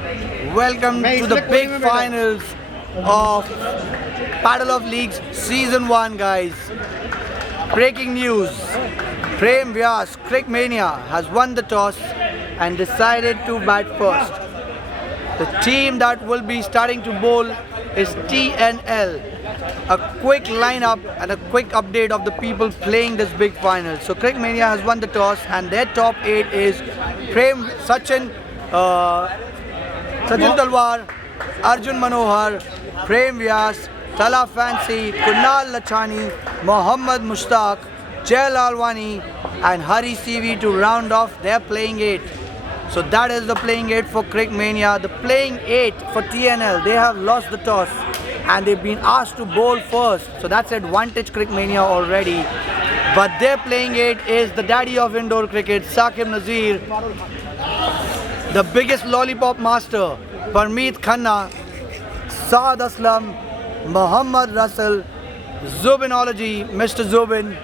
Welcome to the big finals of Battle of Leagues Season 1, guys. Breaking news. Prem Vyas, Cricmania, has won the toss and decided to bat first. The team that will be starting to bowl is TNL. A quick lineup and a quick update of the people playing this big final. So Cricmania has won the toss and their top 8 is Sachin Talwar, Arjun Manohar, Prem Vyas, Tala Fancy, Kunal Lachani, Mohammad Mushtaq, Jay Lalwani and Hari CV to round off their playing 8. So that is the playing 8 for Cricmania. The playing 8 for TNL, they have lost the toss and they've been asked to bowl first. So that's advantage Cricmania already. But their playing 8 is the daddy of indoor cricket, Saqib Nazir, the biggest lollipop master, Parmeet Khanna, Saad Aslam, Muhammad Russell, Zubinology, Mr. Zubin,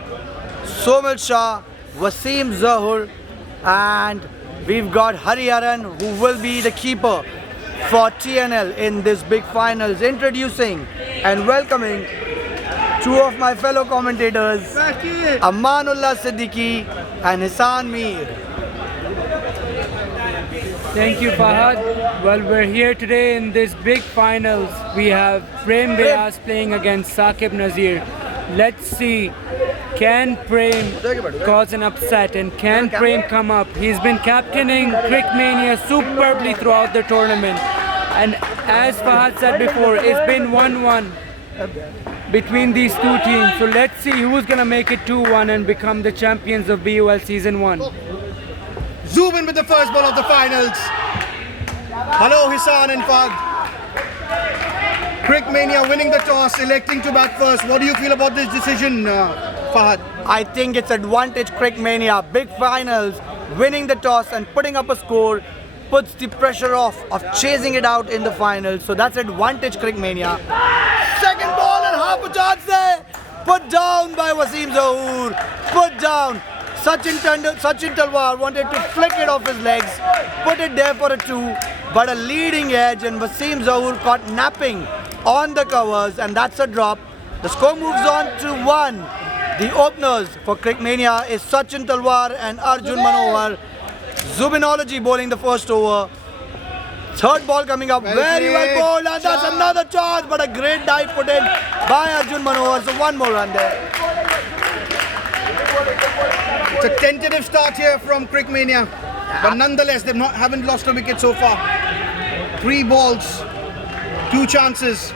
Somil Shah, Wasim Zahur, and we've got Hariharan, who will be the keeper for TNL in this big finals. Introducing and welcoming two of my fellow commentators, Amanullah Siddiqui and Hissan Mir. Thank you, Fahad. Well, we're here today in this big finals. We have Prem Vyas playing against Saqib Nazir. Let's see, can Prem cause an upset and can Prem come up? He's been captaining Cricmania superbly throughout the tournament. And as Fahad said before, it's been 1-1 between these two teams. So let's see who's going to make it 2-1 and become the champions of BOL Season 1. Zoom in with the first ball of the finals. Hello, Hissan and Fahad. Cricmania winning the toss, electing to bat first. What do you feel about this decision, Fahad? I think it's advantage Cricmania. Big finals, winning the toss and putting up a score puts the pressure off of chasing it out in the finals. So that's advantage Cricmania. Second ball and half a chance there. Put down by Wasim Zahur. Put down. Sachin Talwar wanted to flick it off his legs, put it there for a 2, but a leading edge and Wasim Zahur caught napping on the covers and that's a drop. The score moves on to 1. The openers for Cricmania is Sachin Talwar and Arjun Manohar. Zubinology bowling the first over. Third ball coming up, very well bowled and that's another chance, but a great dive put in by Arjun Manohar, so one more run there. It's a tentative start here from Cricmania, but nonetheless they haven't lost a wicket so far. 3 balls, 2 chances.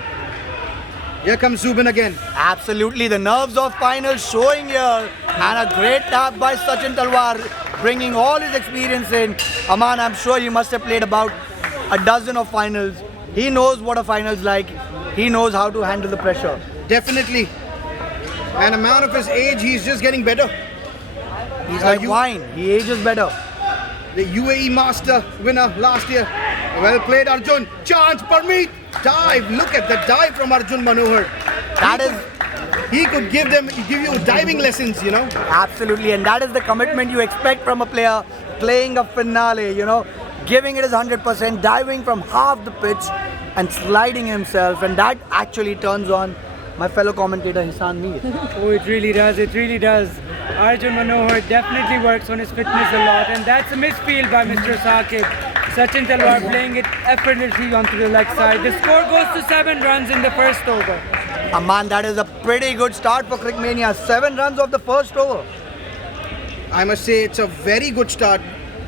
Here comes Zubin again. Absolutely, the nerves of finals showing here, and a great tap by Sachin Talwar, bringing all his experience in. Aman, I'm sure you must have played about a dozen of finals. He knows what a final's like. He knows how to handle the pressure. Definitely. And a man of his age, he's just getting better. He's like wine. He ages better. The UAE Master winner last year. Well played, Arjun. Chance, Parmeet. Dive. Look at the dive from Arjun Manohar. He could give you diving lessons, you know. Absolutely. And that is the commitment you expect from a player playing a finale, you know. Giving it his 100%, diving from half the pitch and sliding himself. And that actually turns on my fellow commentator Hissan Mir. Oh, it really does. It really does. Arjun Manohar definitely works on his fitness a lot, and that's a misfield by Mr. Saqib. Sachin Talwar playing it effortlessly onto the leg side. The score goes to 7 runs in the first over. Man, that is a pretty good start for Cricmania. 7 runs off the first over. I must say it's a very good start.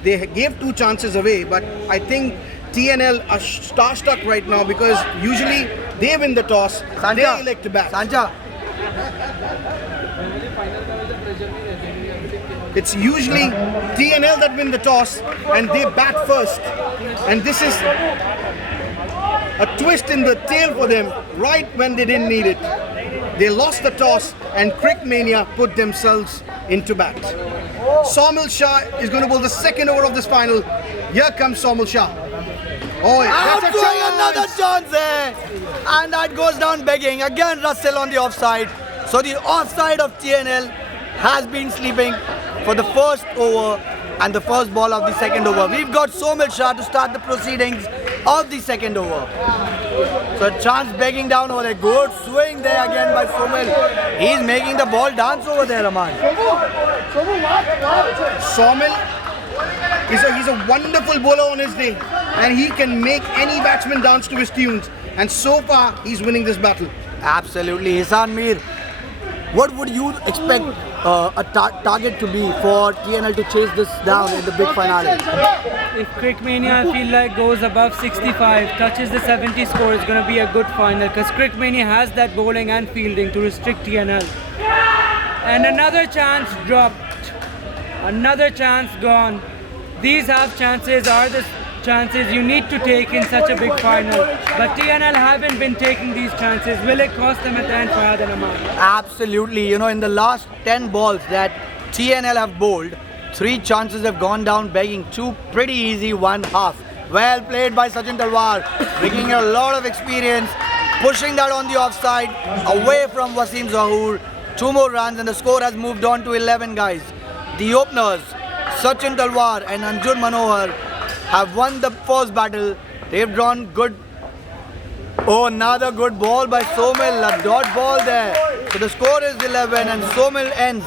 They gave 2 chances away, but I think TNL are starstruck right now because usually they win the toss, they elect to bat. It's usually TNL that win the toss and they bat first. And this is a twist in the tail for them right when they didn't need it. They lost the toss and Cricmania put themselves into bat. Somil Shah is going to bowl the second over of this final. Here comes Somil Shah. Oh, that's a chance. Another chance there. And that goes down begging. Again, Russell on the offside. So the offside of TNL has been sleeping for the first over and the first ball of the second over. We've got Somil Shah to start the proceedings of the second over. So chance begging down over there. Good swing there again by Somil. He's making the ball dance over there, Aman. Somil he's a wonderful bowler on his day, and he can make any batsman dance to his tunes. And so far, he's winning this battle. Absolutely. Ihsan Mir, what would you expect a target to be for TNL to chase this down in the big finale? If Cricmania, I feel like, goes above 65, touches the 70 score, it's going to be a good final because Cricmania has that bowling and fielding to restrict TNL. And another chance dropped. Another chance gone. These half chances are the chances you need to take in such a big final. But TNL haven't been taking these chances. Will it cost them at the end, Fahad and Aman? Absolutely. You know, in the last 10 balls that TNL have bowled, 3 chances have gone down begging. 2 pretty easy, 1 half. Well played by Sachin Talwar, bringing a lot of experience, pushing that on the offside, away from Wasim Zahoor. 2 more runs and the score has moved on to 11, guys. The openers, Sachin Talwar and Arjun Manohar, have won the first battle. They've drawn good. Oh, another good ball by Somil, a dot ball there. So the score is 11 and Somil ends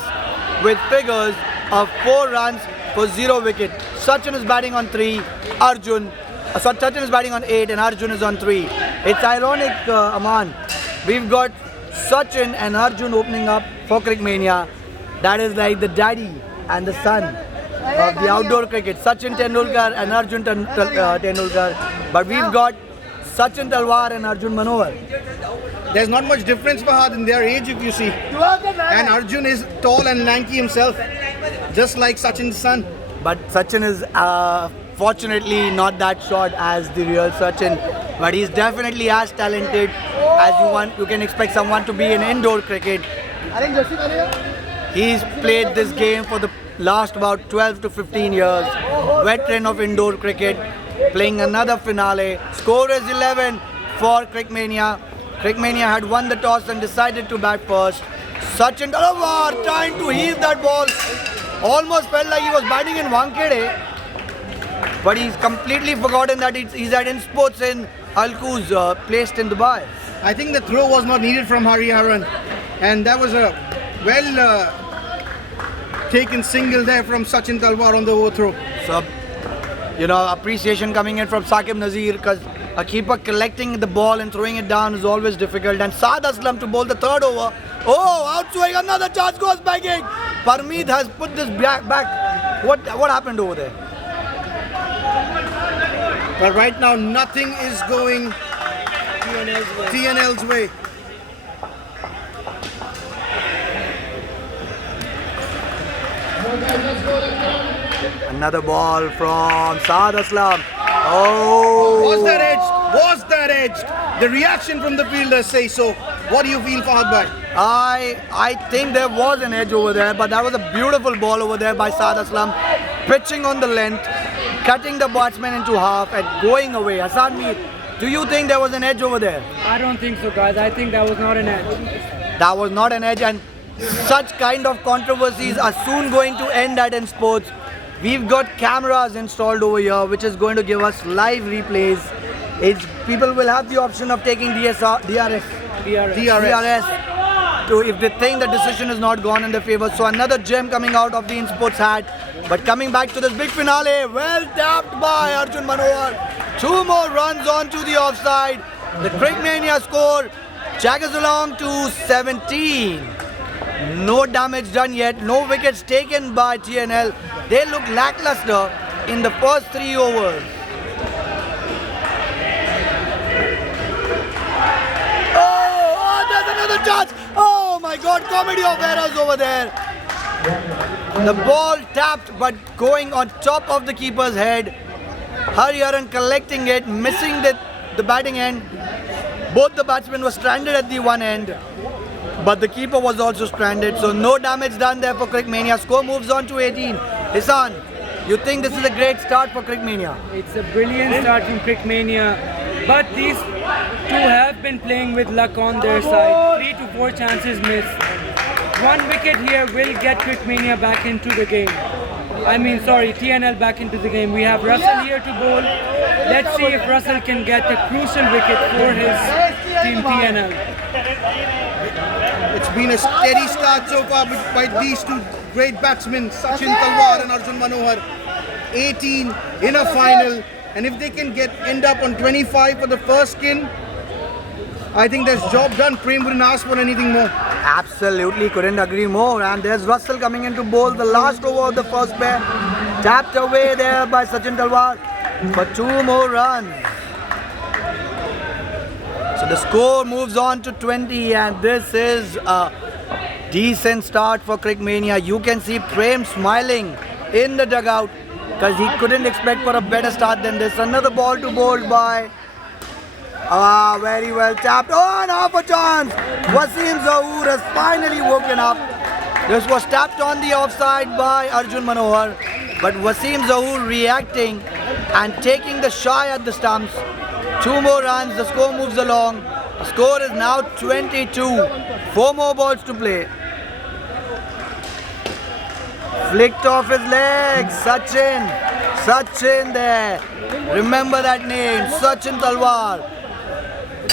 with figures of 4 runs for 0 wicket. Sachin is batting on 3, Sachin is batting on 8 and Arjun is on 3. It's ironic, Aman. We've got Sachin and Arjun opening up for Cricmania. That is like the daddy and the son of the outdoor cricket. Sachin Tendulkar and Arjun Tendulkar. But we've got Sachin Talwar and Arjun Manohar. There's not much difference, Fahad, in their age, if you see. And Arjun is tall and lanky himself, just like Sachin's son. But Sachin is fortunately not that short as the real Sachin. But he's definitely as talented as you can expect someone to be in indoor cricket. He's played this game for the last about 12 to 15 years. Veteran of indoor cricket, playing another finale. Score is 11 for Cricmania. Cricmania had won the toss and decided to bat first. Sachin Talwar trying to heave that ball. Almost felt like he was batting in Wankhede. But he's completely forgotten that he's at In Sports in Alkuz, placed in Dubai. I think the throw was not needed from Hariharan. And that was a well taken single there from Sachin Talwar on the overthrow. So, you know, appreciation coming in from Saqib Nazir, because a keeper collecting the ball and throwing it down is always difficult. And Saad Aslam to bowl the third over. Oh, outswing, another chance goes begging. Parmeet has put this back. What happened over there? But right now, nothing is going TNL's way. Another ball from Saad Aslam. Oh! Was that edged? Was that edged? The reaction from the fielders say so. What do you feel, Fahad bhai? I think there was an edge over there, but that was a beautiful ball over there by Saad Aslam, pitching on the length, cutting the batsman into half and going away. Hasan Mir, do you think there was an edge over there? I don't think so, guys. I think that was not an edge. That was not an edge, and such kind of controversies are soon going to end at In Sports. We've got cameras installed over here, which is going to give us live replays. People will have the option of taking DRS to, if they think the decision is not gone in their favor. So another gem coming out of the In Sports hat. But coming back to this big finale, well tapped by Arjun Manohar. 2 more runs onto the offside. The Cricmania score jaggers along to 17. No damage done yet. No wickets taken by TNL. They look lackluster in the first 3 overs. Oh, there's another chance. Oh my God, comedy of errors over there. The ball tapped but going on top of the keeper's head. Hariharan collecting it, missing the batting end. Both the batsmen were stranded at the one end, but the keeper was also stranded. So no damage done there for Cricmania. Score moves on to 18. Hissan, you think this is a great start for Cricmania? It's a brilliant start from Cricmania, but these 2 have been playing with luck on their side. 3 to 4 chances missed. 1 wicket here will get Cricmania back into the game. TNL back into the game. We have Russell here to bowl. Let's see if Russell can get a crucial wicket for his team TNL. It's been a steady start so far by these two great batsmen, Sachin Talwar and Arjun Manohar. 18 in a final, and if they can end up on 25 for the first skin, I think that's job done. Prem wouldn't ask for anything more. Absolutely, couldn't agree more. And there's Russell coming in to bowl the last over of the first pair. Tapped away there by Sachin Talwar for 2 more runs. So the score moves on to 20, and this is a decent start for Cricmania. You can see Prem smiling in the dugout because he couldn't expect for a better start than this. Another ball to bowl by very well tapped. Oh, and half a chance. Wasim Zahoor has finally woken up. This was tapped on the offside by Arjun Manohar, but Wasim Zahoor reacting and taking the shy at the stumps. 2 more runs, the score moves along. The score is now 22. 4 more balls to play. Flicked off his legs, Sachin there. Remember that name, Sachin Talwar.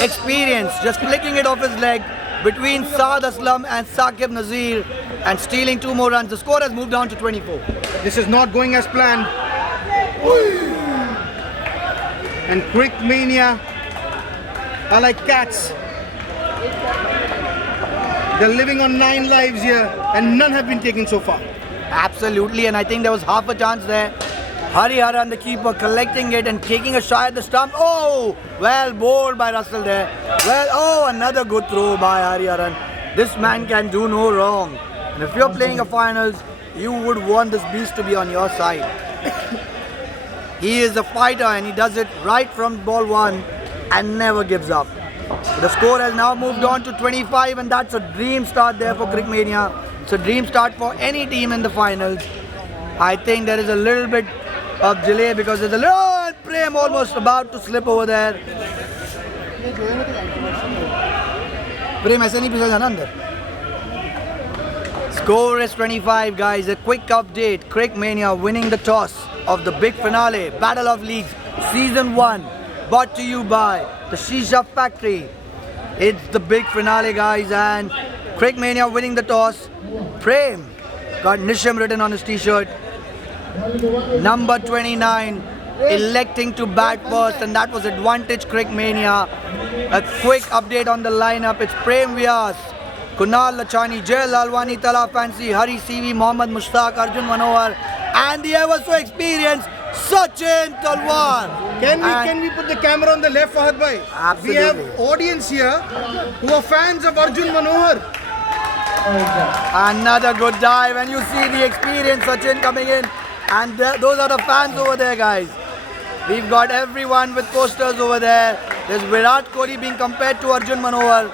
Experience, just flicking it off his leg between Saad Aslam and Saqib Nazir and stealing 2 more runs. The score has moved down to 24. This is not going as planned. And Cricmania are like cats. They're living on 9 lives here, and none have been taken so far. Absolutely, and I think there was half a chance there. Hariharan, the keeper, collecting it and taking a shot at the stump. Oh, well bowled by Russell there. Well, oh, another good throw by Hariharan. This man can do no wrong. And if you're playing a finals, you would want this beast to be on your side. He is a fighter and he does it right from ball 1 and never gives up. The score has now moved on to 25, and that's a dream start there for Cricmania. It's a dream start for any team in the finals. I think there is a little bit of delay because there's a little Prem almost about to slip over there. Prem, aise nahi phisa jana andar. Score is 25, guys. A quick update. Cricmania winning the toss of the big finale, Battle of Leagues, Season 1, brought to you by the Shisha Factory. It's the big finale, guys, and Cricmania winning the toss. Prem got Nisham written on his t-shirt. Number 29 electing to bat first, and that was advantage Cricmania. A quick update on the lineup. It's Prem Vyas, Kunal Lachani, Jay Lalwani, Tala Fancy, Hari CV, Mohammad Mushtaq, Arjun Manohar, and the ever so experienced Sachin Talwar. Can we put the camera on the left, Fahad bhai? Absolutely. We have audience here who are fans of Arjun Manohar. Another good dive, and you see the experienced Sachin coming in, and those are the fans over there, guys. We've got everyone with posters over there. There's Virat Kohli being compared to Arjun Manohar.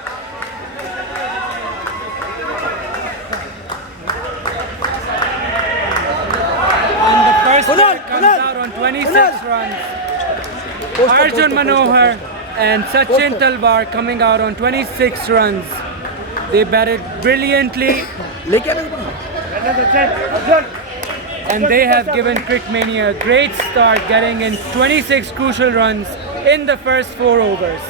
And the first player comes out on 26 runs. Arjun Manohar and Sachin Talwar coming out on 26 runs. They batted brilliantly, and they have given Cricmania a great start, getting in 26 crucial runs in the first 4 overs.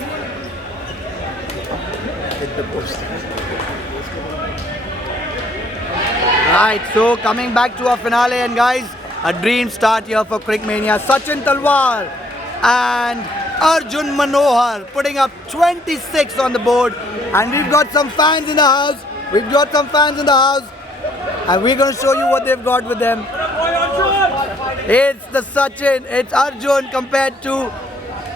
Right, so coming back to our finale, and guys, a dream start here for Cricmania. Sachin Talwar and Arjun Manohar putting up 26 on the board, and we've got some fans in the house. And we're going to show you what they've got with them. It's the Sachin, it's Arjun compared to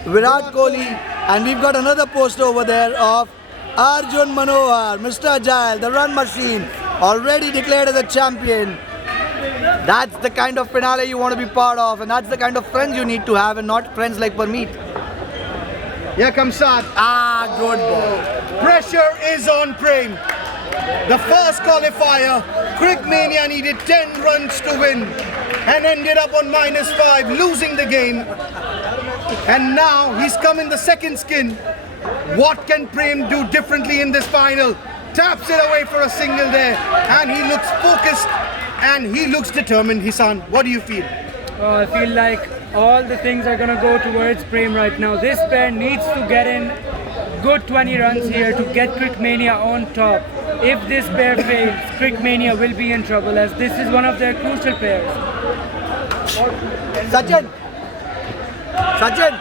Virat Kohli, and we've got another poster over there of Arjun Manohar, Mr. Agile, the run machine, already declared as a champion. That's the kind of finale you want to be part of, and that's the kind of friends you need to have, and not friends like Parmeet. Here comes Saad. Good ball. Pressure is on Prem. The first qualifier, Cricmania needed 10 runs to win and ended up on -5, losing the game. And now he's come in the second skin. What can Prem do differently in this final? Taps it away for a single there, and he looks focused and he looks determined. Hisan, what do you feel? I feel like all the things are going to go towards Prem right now. This pair needs to get in good 20 runs here to get Cricmania on top. If this pair fails, Cricmania will be in trouble as this is one of their crucial pairs. Sachin! Sachin!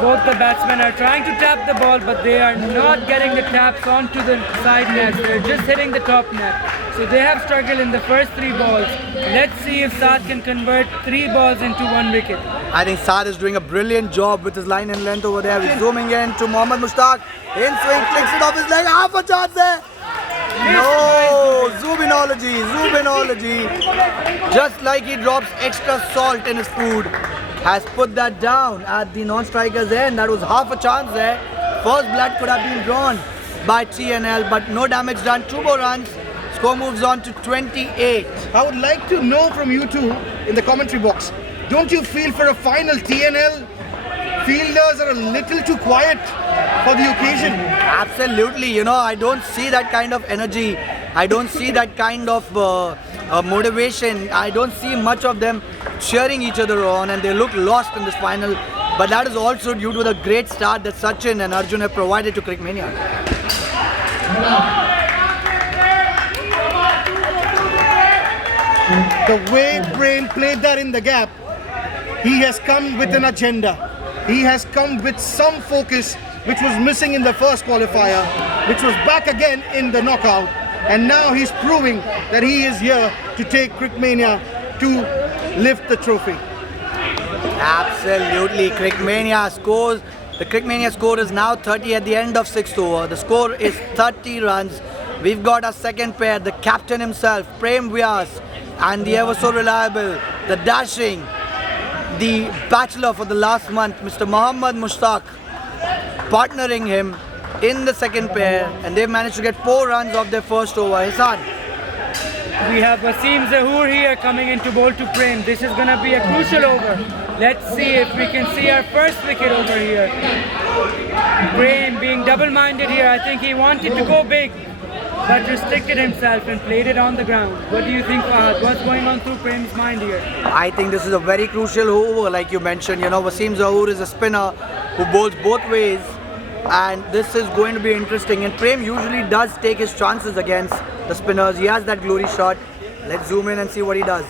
Both the batsmen are trying to tap the ball, but they are not getting the taps onto the side nets. They're just hitting the top net. So they have struggled in the first 3 balls. Let's see if Saad can convert 3 balls into 1 wicket. I think Saad is doing a brilliant job with his line and length over there. He's zooming in to Mohammad Mushtaq. In swing, clicks it off his leg. Half a chance there. No! Zoominology, zoominology. Just like he drops extra salt in his food, has put that down at the non-striker's end. That was half a chance there. First blood could have been drawn by TNL, but no damage done. 2 more runs. Score moves on to 28. I would like to know from you two in the commentary box, don't you feel for a final TNL fielders are a little too quiet for the occasion? Absolutely, you know, I don't see that kind of energy. I don't see that kind of motivation. I don't see much of them cheering each other on, and they look lost in this final. But that is also due to the great start that Sachin and Arjun have provided to Cricmania. The way Brain played that in the gap, he has come with an agenda. He has come with some focus which was missing in the first qualifier, which was back again in the knockout. And now he's proving that he is here to take Cricmania to lift the trophy. Absolutely, Cricmania scores. The Cricmania score is now 30 at the end of 6th over. The score is 30 runs. We've got our second pair, the captain himself, Prem Vyas, and the ever so reliable, the dashing, the bachelor for the last month, Mr. Mohammad Mushtaq, partnering him in the second pair, and they've managed to get 4 runs off their first over. Hariharan. We have Wasim Zahoor here coming in to bowl to Prem. This is going to be a crucial over. Let's see if we can see our first wicket over here. Prem being double-minded here. I think he wanted to go big, but restricted himself and played it on the ground. What do you think, Fahad? What's going on through Prem's mind here? I think this is a very crucial over, like you mentioned. You know, Wasim Zahoor is a spinner who bowls both ways, and this is going to be interesting. And Prem usually does take his chances against the spinners. He has that glory shot. Let's zoom in and see what he does.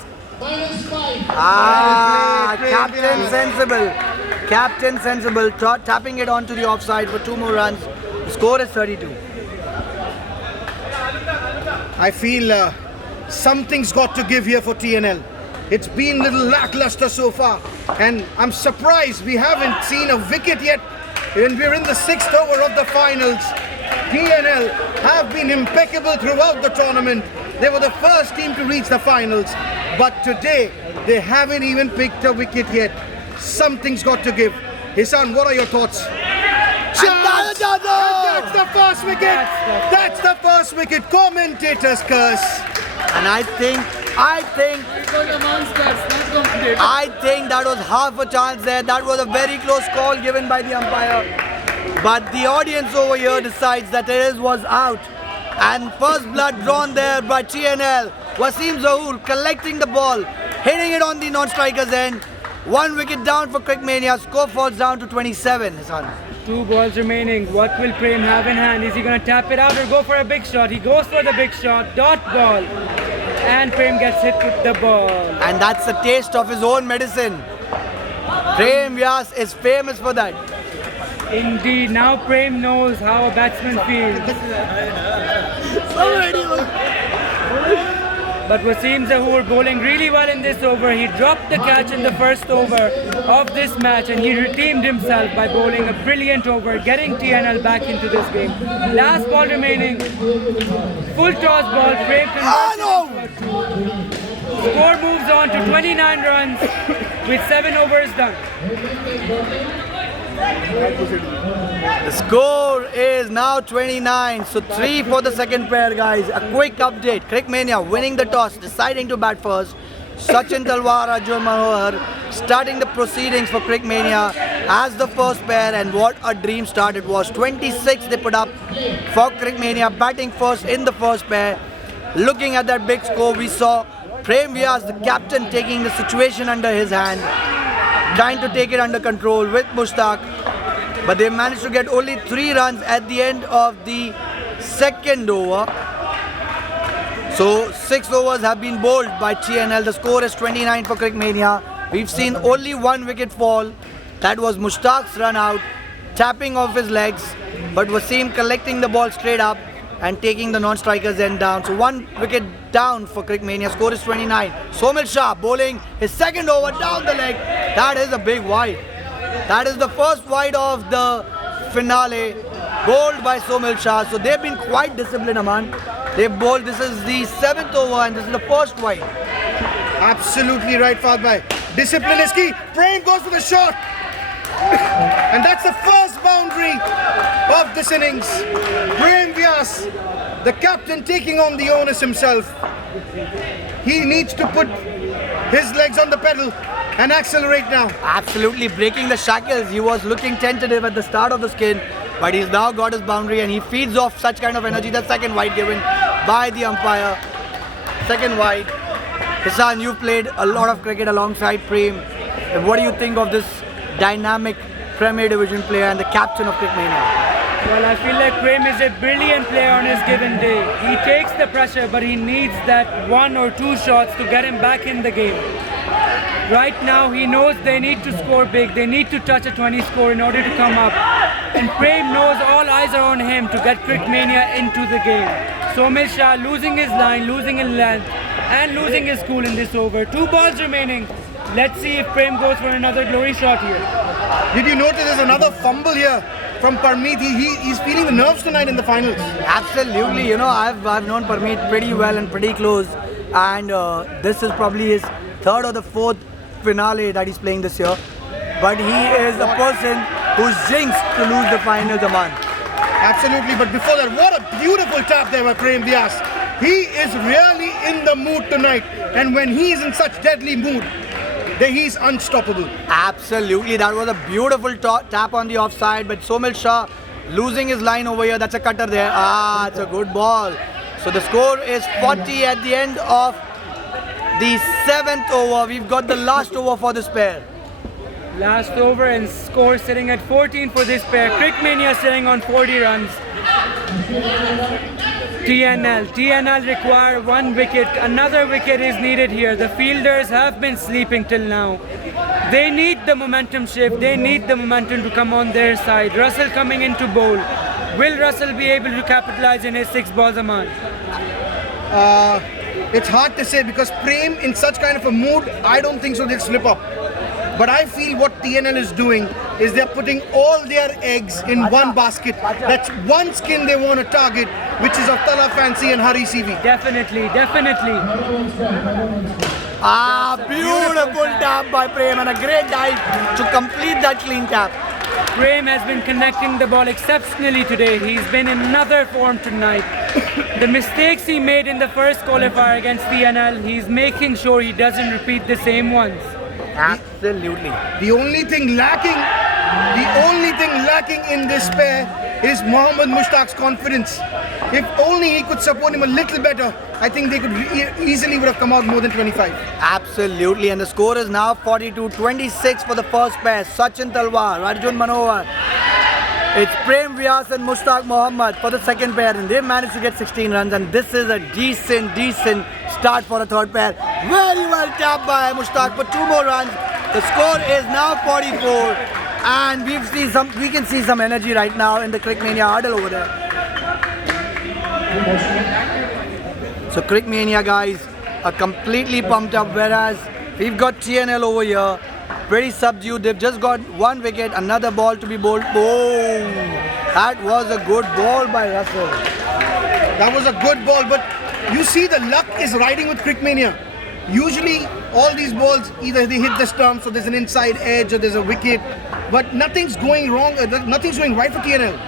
Captain sensible. Captain sensible, tapping it onto the offside for 2 more runs. The score is 32. I feel something's got to give here for TNL. It's been a little lackluster so far, and I'm surprised we haven't seen a wicket yet, and we're in the 6th over of the finals. TNL have been impeccable throughout the tournament. They were the first team to reach the finals, but today they haven't even picked a wicket yet. Something's got to give. Hisan, what are your thoughts? Chance! And that's the first wicket. That's the first wicket. Commentators curse. And I think that was half a chance there. That was a very close call given by the umpire. But the audience over here decides that it was out. And first blood drawn there by TNL. Wasim Zahoor collecting the ball, hitting it on the non-striker's end. 1 wicket down for Cricmania. Score falls down to 27. Hasan. 2 balls remaining. What will Prem have in hand? Is he going to tap it out or go for a big shot? He goes for the big shot. Dot ball. And Prem gets hit with the ball. And that's a taste of his own medicine. Prem Vyas is famous for that. Indeed. Now Prem knows how a batsman feels. But Wasim Zahoor bowling really well in this over. He dropped the catch in the first over of this match, and he redeemed himself by bowling a brilliant over, getting TNL back into this game. Last ball remaining. Full toss ball. Prem Score moves on to 29 runs with 7 overs done. The score is now 29, so 3 for the second pair, guys. A quick update. Cricmania winning the toss, deciding to bat first. Sachin Talwar, Arjun Manohar starting the proceedings for Cricmania as the first pair, and what a dream start it was. 26 they put up for Cricmania, batting first in the first pair. Looking at that big score, we saw Prem Vyas, the captain, taking the situation under his hand. trying to take it under control with Mushtaq, but they managed to get only 3 runs at the end of the second over. So 6 overs have been bowled by TNL. The score is 29 for Cricmania. We've seen only 1 wicket fall. That was Mushtaq's run out, tapping off his legs, but Wasim collecting the ball straight up and taking the non-strikers end down. So 1 wicket down for Cricmania. Score is 29. Somil Shah bowling his second over down the leg. That is a big wide. That is the first wide of the finale, bowled by Somil Shah. So they've been quite disciplined, Aman. They bowled, this is the 7th over and this is the first wide. Absolutely right, Fahad bhai. Discipline is key. Prem goes for the shot. And that's the first boundary of this innings. Prem Vyas, the captain, taking on the onus himself. He needs to put his legs on the pedal and accelerate now. Absolutely breaking the shackles. He was looking tentative at the start of the skin, but he's now got his boundary and he feeds off such kind of energy. The second wide given by the umpire. Second wide. Hassan, you've played a lot of cricket alongside Prem. What do you think of this dynamic Premier Division player and the captain of Cricmania? Well, I feel like Prem is a brilliant player on his given day. He takes the pressure, but he needs that 1 or 2 shots to get him back in the game. Right now, he knows they need to score big. They need to touch a 20 score in order to come up. And Prem knows all eyes are on him to get Cricmania into the game. Somil Shah losing his line, losing his length, and losing his cool in this over. 2 balls remaining. Let's see if Prem goes for another glory shot here. Did you notice there's another fumble here from Parmeet? He's feeling the nerves tonight in the finals. Absolutely. You know, I've known Parmeet pretty well and pretty close. And this is probably his 3rd or the 4th finale that he's playing this year. But he is a person who's jinxed to lose the finals, Aman. Absolutely, but before that, what a beautiful tap there by Prem Vyas. He is really in the mood tonight, and when he's in such deadly mood, then he's unstoppable. Absolutely, that was a beautiful tap on the offside, but Somil Shah losing his line over here. That's a cutter there. It's a good ball. So the score is 40 at the end of the 7th over. We've got the last over for this pair. Last over and score sitting at 14 for this pair. Cricmania sitting on 40 runs. TNL require 1 wicket. Another wicket is needed here. The fielders have been sleeping till now. They need the momentum shift. They need the momentum to come on their side. Russell coming in to bowl. Will Russell be able to capitalize in his 6 balls, Aman? It's hard to say because Prem in such kind of a mood, I don't think so they'll slip up. But I feel what TNL is doing is they're putting all their eggs in one basket. That's one skin they want to target, which is of Tala Fancy and Hari CV. Definitely. Beautiful tap by Prem and a great dive to complete that clean tap. Prem has been connecting the ball exceptionally today. He's been in another form tonight. The mistakes he made in the first qualifier against TNL, he's making sure he doesn't repeat the same ones. Absolutely. The only thing lacking in this pair is Mohammad Mushtaq's confidence. If only he could support him a little better, I think they could easily would have come out more than 25. Absolutely, and the score is now 42-26 for the first pair. Sachin Talwar, Arjun Manohar. It's Prem Vyas and Mushtaq Mohammad for the second pair, and they managed to get 16 runs, and this is a decent start for a third pair. Very well tapped by Mushtaq for 2 more runs. The score is now 44, and we can see some energy right now in the Cricmania huddle over there. So Cricmania guys are completely pumped up, whereas we've got TNL over here pretty subdued. They've just got 1 wicket, another ball to be bowled. Oh, that was a good ball by Russell. That was a good ball, but you see the luck is riding with Cricmania. Usually all these balls, either they hit the stumps or there's an inside edge or there's a wicket, but nothing's going wrong, nothing's going right for TNL.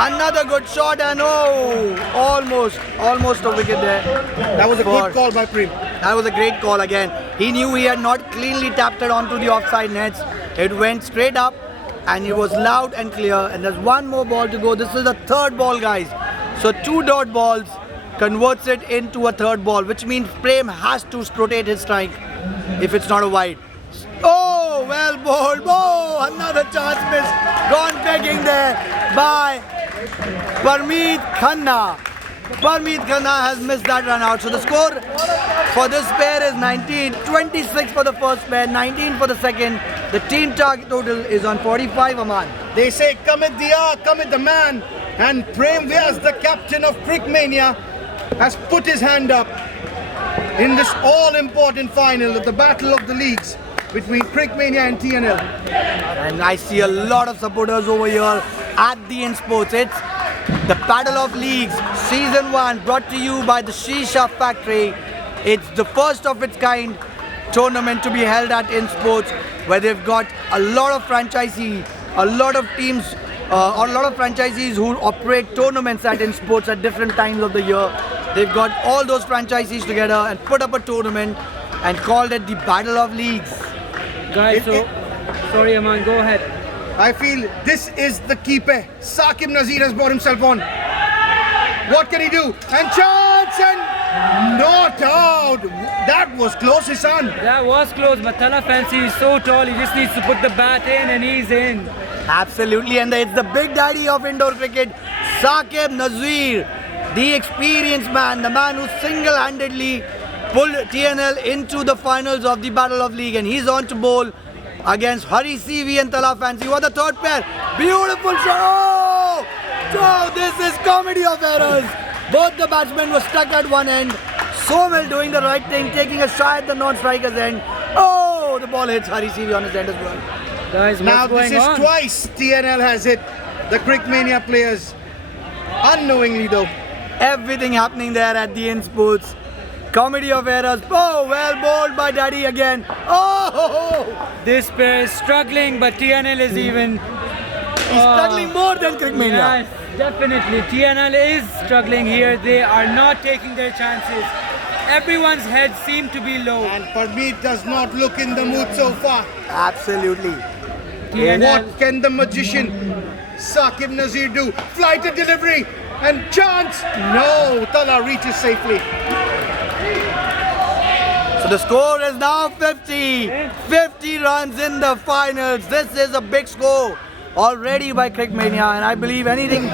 Another good shot and almost a wicket there. That was a good call by Prem. That was a great call again. He knew he had not cleanly tapped it onto the offside nets. It went straight up and it was loud and clear, and there's 1 more ball to go. This is the 3rd ball, guys. So 2 dot balls converts it into a 3rd ball, which means Prem has to rotate his strike if it's not a wide. Oh, well bowled. Oh, another chance missed. Gone begging there by Parmeet Khanna. Parmeet Khanna has missed that run out. So the score for this pair is 19. 26 for the first pair, 19 for the second. The team target total is on 45, Aman. They say, "Cometh the hour, cometh the man." And Prem Vyas, the captain of Cricmania, has put his hand up in this all-important final of the Battle of the Leagues between Cricmania and TNL. And I see a lot of supporters over here at the In Sports. It's the Battle of Leagues Season 1 brought to you by the Shisha Factory. It's the first of its kind tournament to be held at In Sports, where they've got a lot of franchisees, a lot of teams, or a lot of franchisees who operate tournaments at In Sports at different times of the year. They've got all those franchisees together and put up a tournament and called it the Battle of Leagues. Guys, sorry Aman, go ahead. I feel this is the key pair. Saqib Nazir has brought himself on. What can he do? And chance and not out. That was close, Isan. That was close, but Tala Fancy is so tall, he just needs to put the bat in and he's in. Absolutely, and it's the big daddy of indoor cricket, Saqib Nazir, the experienced man, the man who single-handedly pulled TNL into the finals of the Battle of League, and he's on to bowl against Hari CV and Tala Fancy. What the third pair? Beautiful shot! Oh, this is comedy of errors. Both the batsmen were stuck at one end. Somil doing the right thing, taking a shot at the non-striker's end. Oh, the ball hits Hari CV on his end as well. Guys, Now what's going this is on? twice TNL has hit the Cricmania players. Unknowingly though. Everything happening there at the In Sports. Comedy of errors. Oh, well bowled by Daddy again. Oh! This pair is struggling, but TNL is even. He's struggling more than Cricmania. Yes, definitely. TNL is struggling here. They are not taking their chances. Everyone's heads seem to be low. And Parmeet does not look in the mood so far. Absolutely. TNL. What can the magician Saqib Nazir do? Flight to delivery and chance. No, Tala reaches safely. So the score is now 50. 50 runs in the finals. This is a big score already by Cricmania, and I believe anything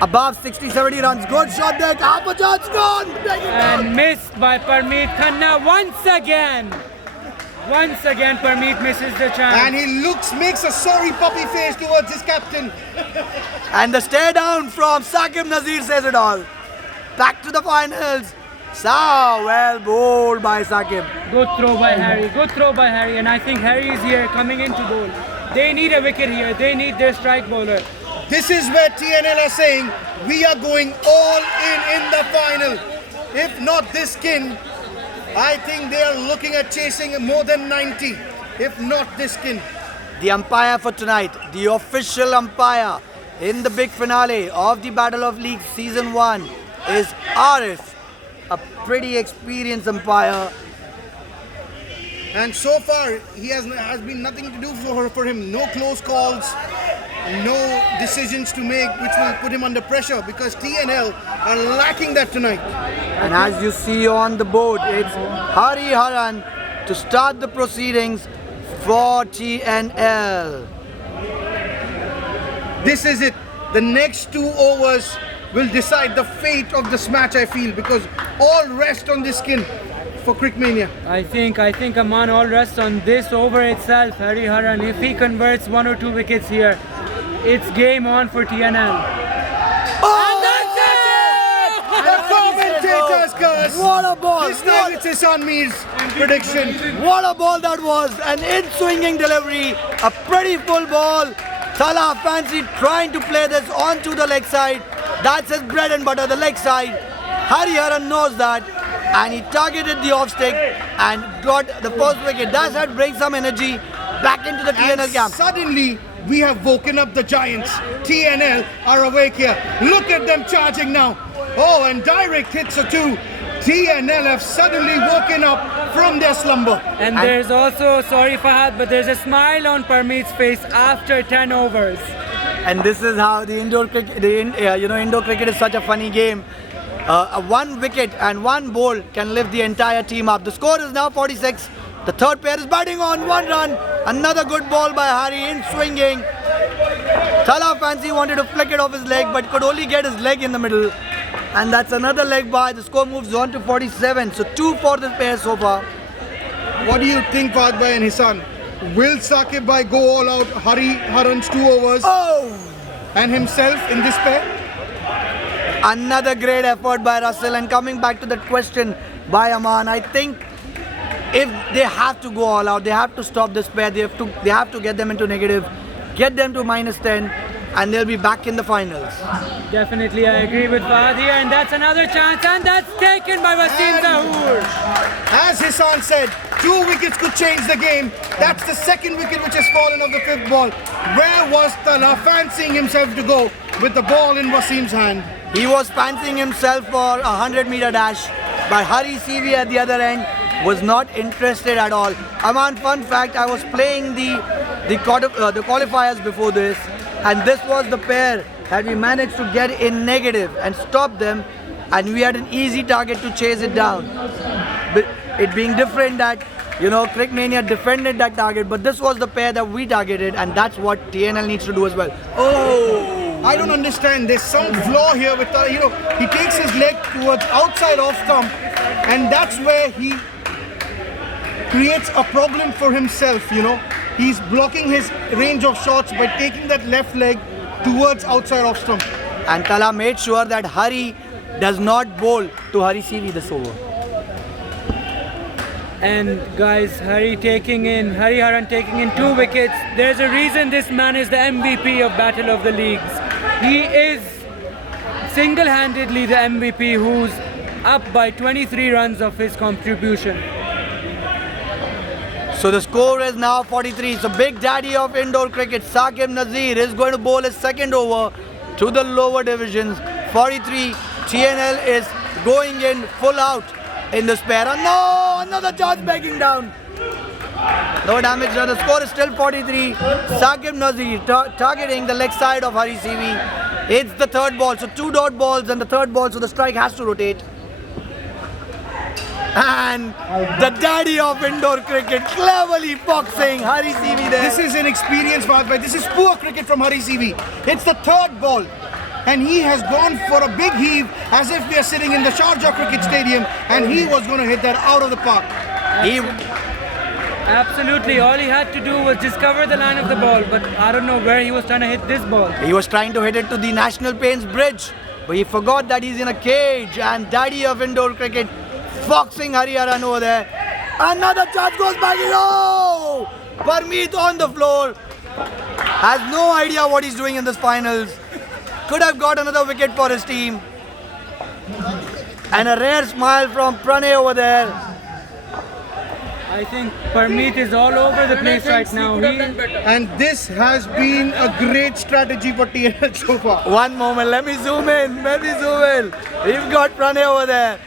above 60-70 runs. Good shot there. Half a chance gone. And missed by Parmeet Khanna once again. Once again, Parmeet misses the chance. And he makes a sorry puppy face towards his captain. And the stare down from Saqib Nazir says it all. Back to the finals. So well bowled by Saqib. Good throw by Harry. Good throw by Harry. And I think Harry is here coming in to bowl. They need a wicket here. They need their strike bowler. This is where TNL are saying we are going all in the final. If not this skin, I think they are looking at chasing more than 90. If not this skin. The umpire for tonight, the official umpire in the big finale of the Battle of Leagues Season 1 is Arif, a pretty experienced umpire. And so far, he has been nothing to do for him. No close calls, no decisions to make which will put him under pressure, because TNL are lacking that tonight. And as you see on the board, it's Hariharan to start the proceedings for TNL. This is it. The next 2 overs will decide the fate of this match, I feel, because all rest on this skin for Cricmania. I think Aman all rests on this over itself. Hariharan, if he converts 1 or 2 wickets here, it's game on for TNL. Oh! The commentators curse. What a ball! This time it's Isan Mir's prediction. What a ball that was! An in-swinging delivery, a pretty full ball. Tala Fancy trying to play this onto the leg side. That's his bread and butter, the leg side. Hariharan knows that, and he targeted the off stick and got the first wicket. That had bring some energy back into the TNL And camp. suddenly, we have woken up the giants. TNL are awake here. Look at them charging now. Oh, and direct hits or 2. TNL have suddenly woken up from their slumber. And there's also, sorry Fahad, but there's a smile on Parmeet's face after 10 overs. And this is how the indoor cricket, indoor cricket is such a funny game. One wicket and one ball can lift the entire team up. The score is now 46. The third pair is batting on, 1 run. Another good ball by Hari in swinging. Thala Fancy wanted to flick it off his leg but could only get his leg in the middle. And that's another leg by. The score moves on to 47. So 2 for this pair so far. What do you think, Fahad Bhai and Hisan? Will Saqib Bhai go all out Hariharan's 2 overs and himself in this pair? Another great effort by Russell. And coming back to that question by Aman, I think if they have to go all out, they have to stop this pair. They have to get them into negative, get them to -10, and they'll be back in the finals. Definitely, I agree with Fahad here, and that's another chance, and that's taken by Wasim Zahoor. As Hisan said, 2 wickets could change the game. That's the second wicket which has fallen of the 5th ball. Where was Thala fancying himself to go with the ball in Wasim's hand? He was fancying himself for a 100-meter dash, but Hari CV at the other end was not interested at all. Aman, fun fact, I was playing the qualifiers before this, and this was the pair that we managed to get in negative and stop them, and we had an easy target to chase it down. But it being different that, Cricmania defended that target, but this was the pair that we targeted, and that's what TNL needs to do as well. I don't understand. There's some flaw here with he takes his leg towards outside off stump, and that's where he creates a problem for himself. He's blocking his range of shots by taking that left leg towards outside off stump. And Thala made sure that Hari does not bowl to Hari CV this over. And guys, Hariharan taking in 2 wickets. There's a reason this man is the MVP of Battle of the Leagues. He is single-handedly the MVP who's up by 23 runs of his contribution. So the score is now 43. So Big Daddy of indoor cricket, Saqib Nazir, is going to bowl his second over to the lower divisions. 43. TNL is going in full out in this pair. And no, another charge begging down. No damage done. The score is still 43. Saqib Nazir targeting the leg side of Hari CV. It's the 3rd ball. So 2 dot balls and the 3rd ball. So the strike has to rotate. And the daddy of indoor cricket cleverly boxing Hari CV there. This is inexperience, Fahad Bhai. This is poor cricket from Hari CV. It's the 3rd ball. And he has gone for a big heave as if we are sitting in the Sharjah Cricket Stadium, and he was going to hit that out of the park. Absolutely. All he had to do was discover the line of the ball, but I don't know where he was trying to hit this ball. He was trying to hit it to the National Paints Bridge, but he forgot that he's in a cage, and daddy of indoor cricket boxing Hariharan over there. Another charge goes back. Oh! Parmeet on the floor. Has no idea what he's doing in this finals. Could have got another wicket for his team. And a rare smile from Pranay over there. I think Parmeet is all over the place right now. And this has been a great strategy for TNL so far. One moment, let me zoom in. We've got Pranay over there.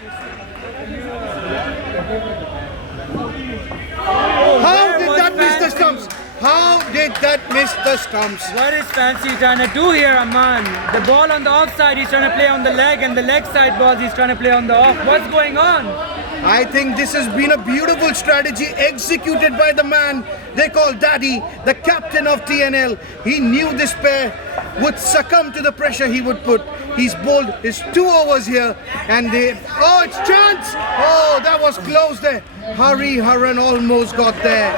How did that miss the stumps? How did that miss the stumps? What is Fancy trying to do here, Aman? The ball on the offside, he's trying to play on the leg, and the leg side balls, he's trying to play on the off. What's going on? I think this has been a beautiful strategy executed by the man they call Daddy, the captain of TNL. He knew this pair would succumb to the pressure he would put. He's bowled his 2 overs here, and oh, it's chance! Oh, that was close there. Hariharan almost got there.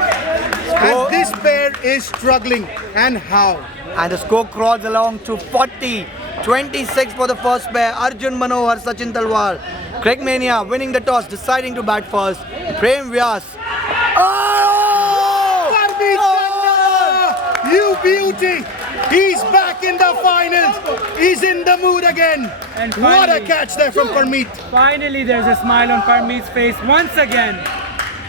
And this pair is struggling. And how? And the score crawls along to 40. 26 for the first pair. Arjun Manohar, Sachin Talwar. Cricmania winning the toss, deciding to bat first. Prem Vyas. Oh! You beauty! He's back in the finals. He's in the mood again. And finally, what a catch there from Parmeet. Finally, there's a smile on Parmeet's face once again.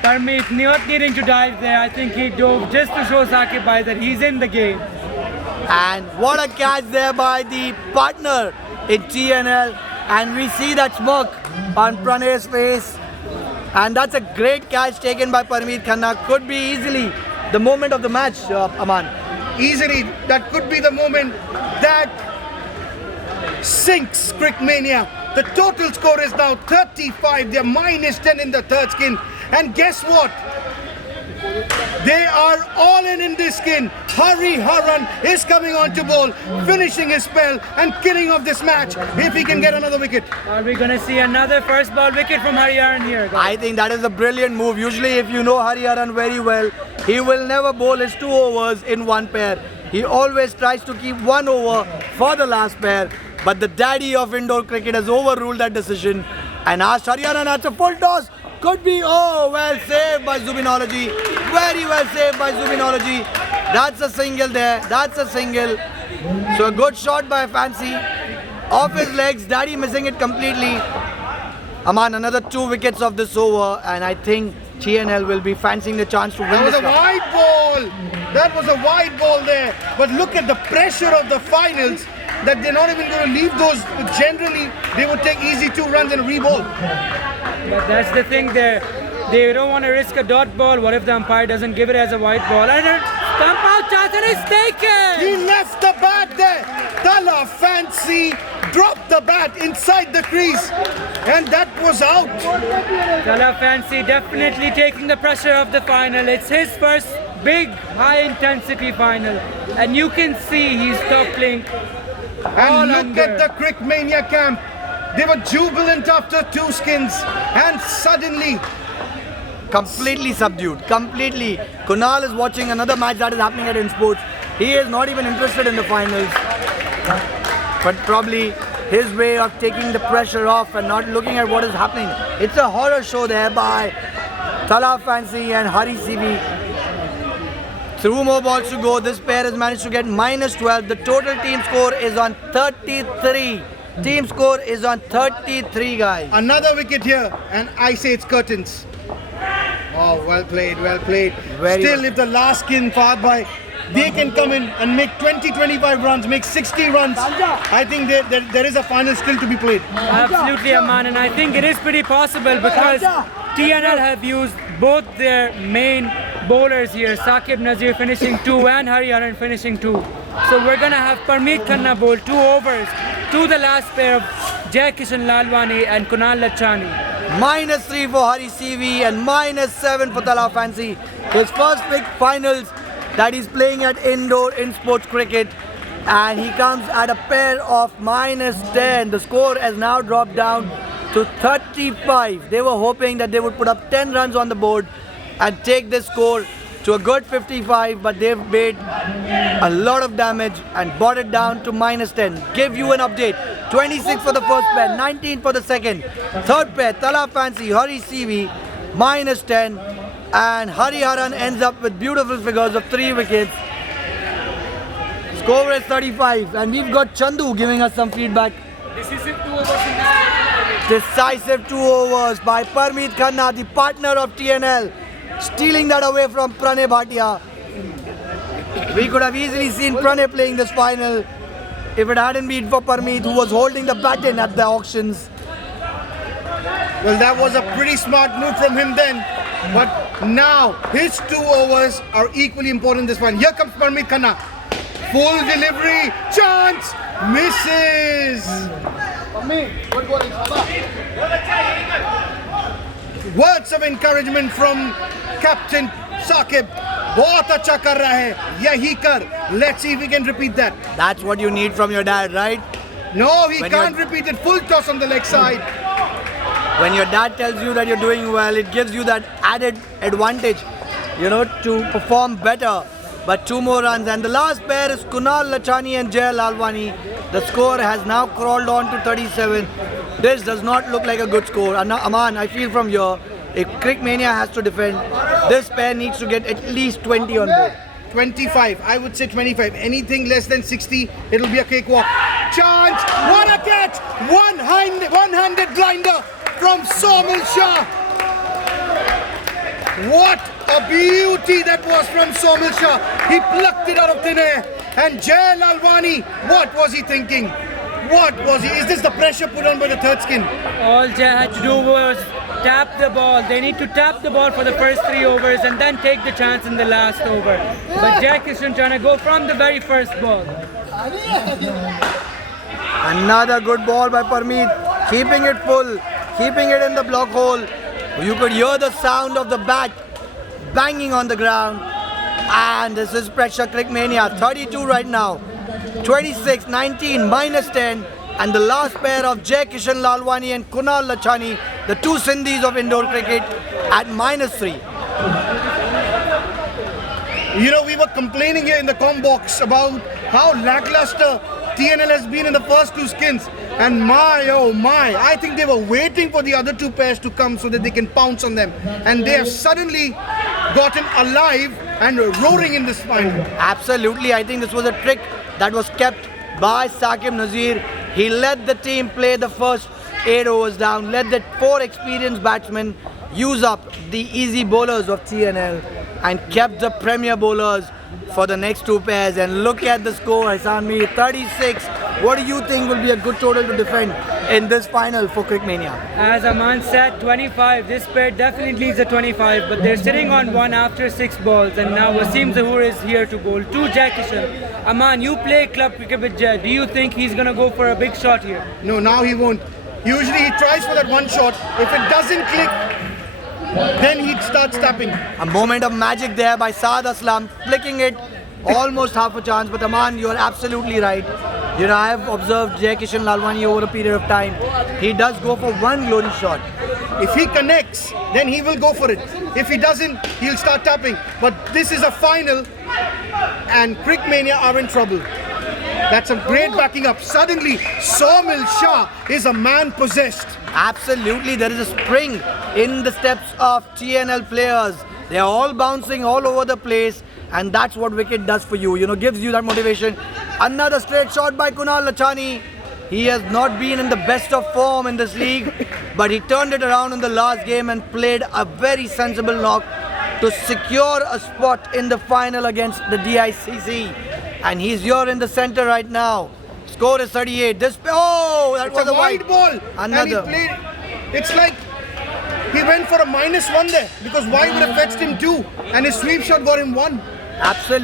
Parmeet not needing to dive there. I think he dove just to show Saqib Bhai that he's in the game. And what a catch there by the partner in TNL. And we see that smirk on Pranay's face. And that's a great catch taken by Parmeet Khanna. Could be easily the moment of the match, Aman. Easily, that could be the moment that sinks Cricmania. The total score is now 35. They're -10 in the 3rd skin. And guess what? They are all in this skin. Hariharan is coming on to bowl, finishing his spell and killing off this match if he can get another wicket. Are we going to see another first ball wicket from Hariharan here, guys? I think that is a brilliant move. Usually if you know Hariharan very well, he will never bowl his 2 overs in one pair. He always tries to keep 1 over for the last pair. But the daddy of indoor cricket has overruled that decision and asked Hariharan, that's a full toss. Could be, oh, well saved by Zubinology. Very well saved by Zubinology. That's a single there. That's a single. So a good shot by Fancy. Off his legs, daddy missing it completely. Aman, another 2 wickets of this over, and I think TNL will be fancying the chance to win That was this a round. wide ball. That was a wide ball there. But look at the pressure of the finals that they're not even going to leave those. Generally, they would take easy 2 runs and re-bowl. But that's the thing there. They don't want to risk a dot ball. What if the umpire doesn't give it as a white ball? And then stump out chance and it's taken! He left the bat there. Tala Fancy dropped the bat inside the crease. And that was out. Tala Fancy definitely taking the pressure of the final. It's his first big high intensity final. And you can see he's toppling. And look at the Cricmania camp. They were jubilant after 2 skins. And suddenly, Completely subdued. Completely. Kunal is watching another match that is happening at InSports. He is not even interested in the finals. But probably his way of taking the pressure off and not looking at what is happening. It's a horror show there by Tala Fancy and Hari CV. 2 more balls to go. This pair has managed to get -12. The total team score is on 33. Team score is on 33, guys. another wicket here. And I say it's curtains. Oh, well played, well played. Very Still, well. if the last skin far by, they can come in and make 20-25 runs, make 60 runs. I think there is a final still to be played. Absolutely, Aman, and I think it is pretty possible because TNL have used both their main bowlers here, Saqib Nazir finishing 2 and Hariharan finishing 2. So we're going to have Parmeet Khanna bowl 2 overs to the last pair of Jai Kishan Lalwani and Kunal Lachani. -3 for Hari CV and -7 for Tala Fancy. His first big finals that he's playing at indoor in sports cricket, and he comes at a pair of -10. The score has now dropped down to 35. They were hoping that they would put up 10 runs on the board and take this score to a good 55, but they've made a lot of damage and brought it down to -10. Give you an update. 26 for the first pair, 19 for the second. Third pair, Tala Fancy, Hari CV, -10. And Hariharan ends up with beautiful figures of 3 wickets. Score is 35. And we've got Chandu giving us some feedback. Decisive 2 overs by Parmeet Khanna, the partner of TNL. Stealing that away from Pranay Bhatia. We could have easily seen Pranay playing this final if it hadn't been for Parmeet, who was holding the baton at the auctions. Well, that was a pretty smart move from him then. But now, his 2 overs are equally important this one. Here comes Parmeet Khanna. Full delivery. Chance. Misses. Words of encouragement from Captain Saqib. बहुत अच्छा कर रहा है. यही कर. Let's see if we can repeat that. That's what you need from your dad, right? No, he When can't you're- repeat it. Full toss on the leg side. When your dad tells you that you're doing well, it gives you that added advantage, to perform better. But 2 more runs, and the last pair is Kunal Lachani and Jai Lalwani. The score has now crawled on to 37. This does not look like a good score. Aman, I feel from here, if Cricmania has to defend, this pair needs to get at least 20 on board. 25. I would say 25. Anything less than 60, it'll be a cakewalk. Chance. What a catch. One-handed blinder from Somil Shah. What a beauty that was from Somil Shah. He plucked it out of thin air. And Jai Lalwani, what was he thinking? What was he? Is this the pressure put on by the third skin? All Jai had to do was tap the ball. They need to tap the ball for the first 3 overs and then take the chance in the last over. But Jai Kishan trying to go from the very first ball. Another good ball by Parmeet, keeping it full, keeping it in the block hole. You could hear the sound of the bat banging on the ground. And this is pressure Cricmania. 32 right now. 26, 19, minus 10. And the last pair of Jai Kishan Lalwani and Kunal Lachani, the two Sindhis of indoor cricket, at minus 3. You know, we were complaining here in the com box about how lackluster TNL has been in the first two skins. And my, oh my, I think they were waiting for the other two pairs to come so that they can pounce on them. And they have suddenly got him alive and roaring in this final. Absolutely, I think this was a trick that was kept by Saqib Nazir. He let the team play the first 8 overs down, let the 4 experienced batsmen use up the easy bowlers of TNL and kept the premier bowlers for the next 2 pairs. And look at the score, Hassan Mir, 36. What do you think will be a good total to defend in this final for Cricmania? As Aman said, 25. This pair definitely is a 25, but they're sitting on 1 after 6 balls, and now Wasim Zahoor is here to bowl. 2 Jai Kishan. Aman, you play club cricket with Jai. Do you think he's going to go for a big shot here? No, now he won't. Usually he tries for that one shot. If it doesn't click, then he starts tapping. A moment of magic there by Saad Aslam, flicking it, almost half a chance. But Aman, you are absolutely right. You know, I have observed Jai Kishan Lalwani over a period of time. He does go for one glory shot. If he connects, then he will go for it. If he doesn't, he'll start tapping. But this is a final, and Cricmania are in trouble. That's a great backing up. Suddenly, Saumil Shah is a man possessed. Absolutely, there is a spring in the steps of TNL players. They are all bouncing all over the place, and that's what wicket does for you. You know, gives you that motivation. Another straight shot by Kunal Lachani. He has not been in the best of form in this league, but he turned it around in the last game and played a very sensible knock to secure a spot in the final against the DICC. And he's here in the center right now. Score is 38. This that It's was a wide ball. Another. And he played. It's like he went for a -1 there because wide would have fetched him 2, and his sweep shot got him 1. Absolutely.